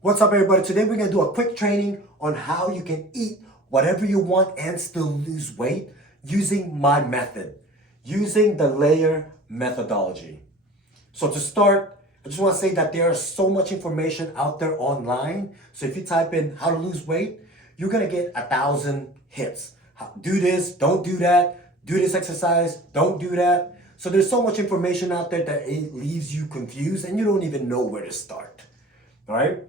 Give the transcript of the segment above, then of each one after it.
What's up, everybody? Today we're gonna do a quick training on how you can eat whatever you want and still lose weight using my method, using the layer methodology. So to start, I just want to say that there is so much information out there online. So if you type in how to lose weight, you're gonna get 1,000 hits. Do this, don't do that, do this exercise, don't do that. So there's so much information out there that it leaves you confused and you don't even know where to start. All right?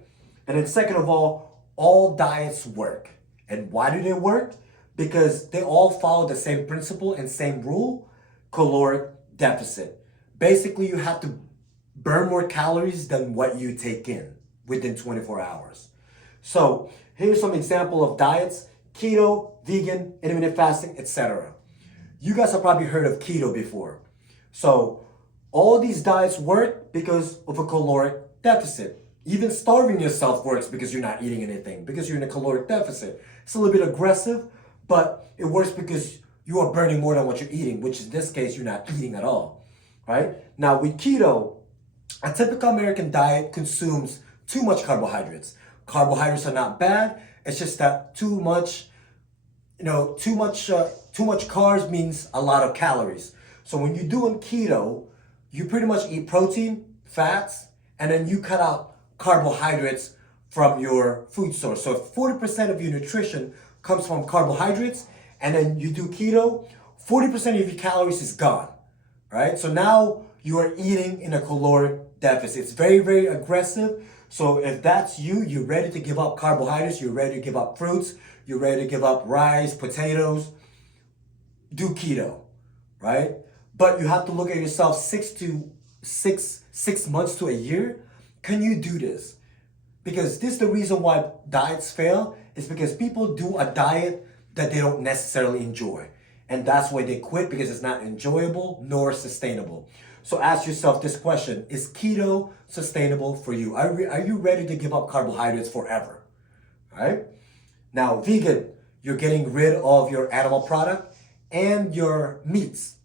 And then second of all diets work. And why do they work? Because they all follow the same principle and same rule, caloric deficit. Basically, you have to burn more calories than what you take in within 24 hours. So here's some example of diets: keto, vegan, intermittent fasting, etc. You guys have probably heard of keto before. So all these diets work because of a caloric deficit. Even starving yourself works because you're not eating anything, because you're in a caloric deficit. It's a little bit aggressive, but it works because you are burning more than what you're eating, which in this case, you're not eating at all, right? Now with keto, a typical American diet consumes too much carbohydrates. Carbohydrates are not bad. It's just that too much carbs means a lot of calories. So when you're doing keto, you pretty much eat protein, fats, and then you cut out carbohydrates from your food source. So if 40% of your nutrition comes from carbohydrates, and then you do keto, 40% of your calories is gone, right? So now you are eating in a caloric deficit. It's very, very aggressive. So if that's you, you're ready to give up carbohydrates, you're ready to give up fruits, you're ready to give up rice, potatoes, do keto, right? But you have to look at yourself 6 months to a year. Can you do this? Because this is the reason why diets fail, is because people do a diet that they don't necessarily enjoy. And that's why they quit, because it's not enjoyable nor sustainable. So ask yourself this question: is keto sustainable for you? Are you ready to give up carbohydrates forever? All right? Now, vegan, you're getting rid of your animal product and your meats.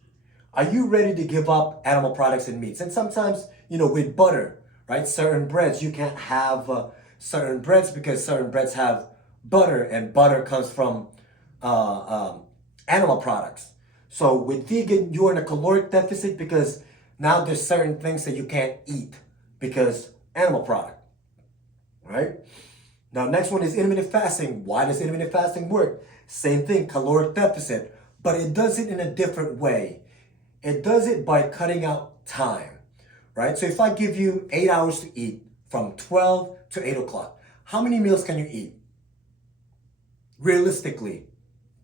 Are you ready to give up animal products and meats? And sometimes, with butter, right? Certain breads, you can't have certain breads because certain breads have butter, and butter comes from animal products. So with vegan, you're in a caloric deficit because now there's certain things that you can't eat because animal product, right? Now, next one is intermittent fasting. Why does intermittent fasting work? Same thing, caloric deficit, but it does it in a different way. It does it by cutting out time, right? So if I give you 8 hours to eat from 12 to 8 o'clock, how many meals can you eat? Realistically,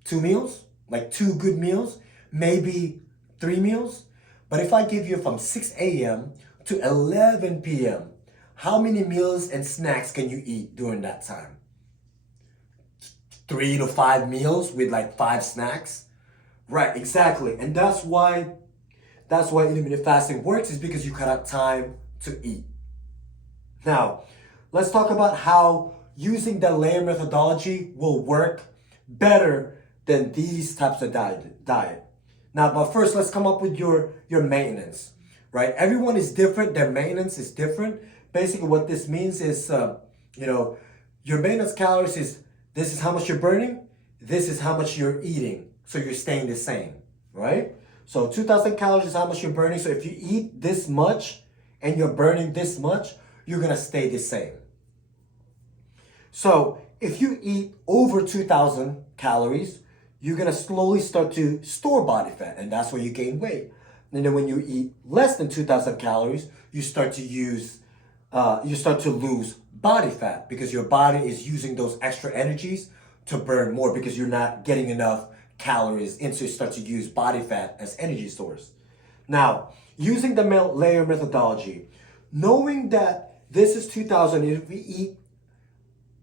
2 meals, like 2 good meals, maybe 3 meals. But if I give you from 6 a.m. to 11 p.m., how many meals and snacks can you eat during that time? 3 to 5 meals with like 5 snacks? Right, exactly. And that's why intermittent fasting works, is because you cut out time to eat. Now, let's talk about how using the layer methodology will work better than these types of diet. Now, but first, let's come up with your maintenance, right? Everyone is different. Their maintenance is different. Basically, what this means is, your maintenance calories is, this is how much you're burning, this is how much you're eating. So you're staying the same, right? So 2,000 calories is how much you're burning. So if you eat this much and you're burning this much, you're gonna stay the same. So if you eat over 2,000 calories, you're gonna slowly start to store body fat, and that's where you gain weight. And then when you eat less than 2,000 calories, you start to lose body fat, because your body is using those extra energies to burn more because you're not getting enough calories in, so you start to use body fat as energy source. Now, using the layer methodology, knowing that this is 2,000,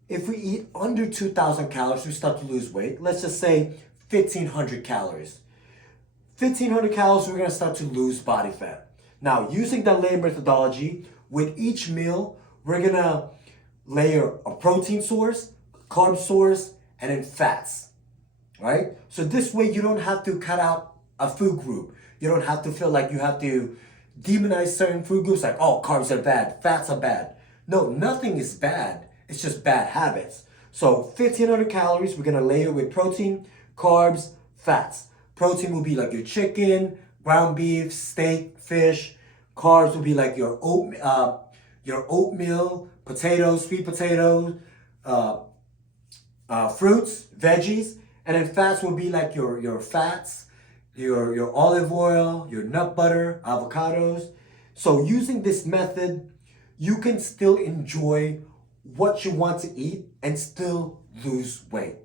if we eat under 2,000 calories, we start to lose weight. Let's just say 1,500 calories. 1,500 calories, we're gonna start to lose body fat. Now, using the layer methodology, with each meal, we're gonna layer a protein source, carb source, and then fats, right? So this way you don't have to cut out a food group. You don't have to feel like you have to demonize certain food groups, like, oh, carbs are bad, fats are bad. No, nothing is bad. It's just bad habits. So 1500 calories, we're gonna layer with protein, carbs, fats. Protein will be like your chicken, ground beef, steak, fish. Carbs will be like your oatmeal, potatoes, sweet potatoes, uh, fruits, veggies, and then fats will be like your fats, your olive oil, your nut butter, avocados. So using this method, you can still enjoy what you want to eat and still lose weight.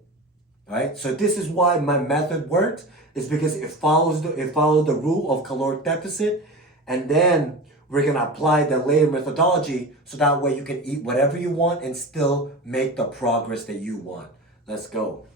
Right? So this is why my method works, is because it followed the rule of caloric deficit, and then we're gonna apply the layer methodology so that way you can eat whatever you want and still make the progress that you want. Let's go.